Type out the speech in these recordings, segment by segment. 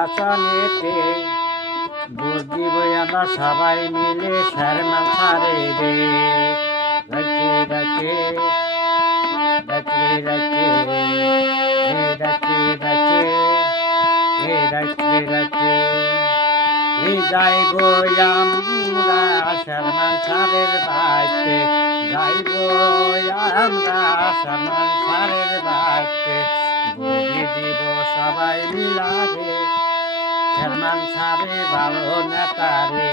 নির্বাচনেতে vote দিব আমরা সবাই মিলে শেরমান সারে রে রাইতে রাইতে রাইতে রাইতে রাইতে রাইতে রাইতে রাইতে যাইব আমরা শেরমান সারের বাড়িতে যাইব আমরা শেরমান সারের বাড়িতে ভোট দিব সবাই মিলা রে শেরমান সারে ভালো নেতা রে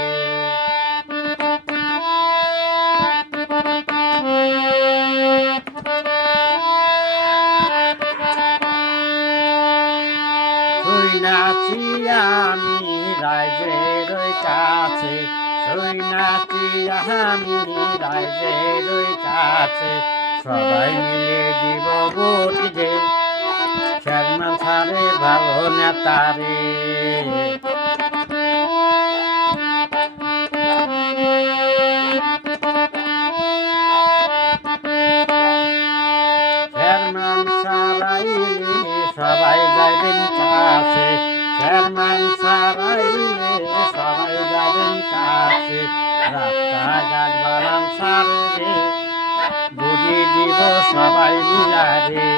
তুই নাচি আমি রাইজের কাছে তুই নাচি আমি রাইজের কাছে সবাই মিলে দিব ভোট যে শেরমান সারে ভালো নেতা রে শেরমান সারাইলে সবাই যাবেন কাছে শেরমান সারাইলে সবাই যাবেন কাছে রাস্তাঘাট বানান সারে ভোট দিব সবাই মিলা রে